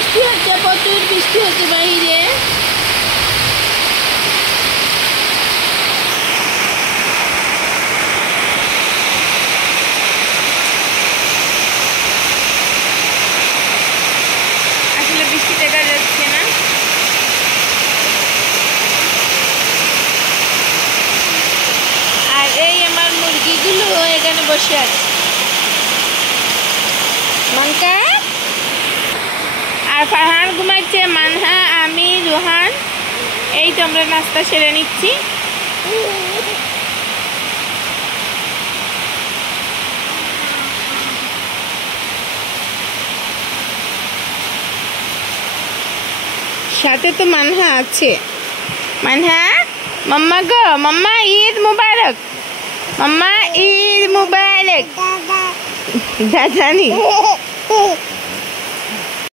বৃষ্টি হচ্ছে, প্রচুর বৃষ্টি হচ্ছে বাইরে। আসলে বৃষ্টি দেখা যাচ্ছে না। আর এই আমার মুরগিগুলো এখানে বসে আছে। মানকা আর ফারহান ঘুমাচ্ছে, মানহা, আমি, রোহান এই তো আমরা নাস্তা সেরে নিচ্ছি। সাথে তো মানহা আছে। মানহা, মাম্মা গো, মাম্মা ঈদ মুবারক, মাম্মা ঈদ মুবারক। দাদানি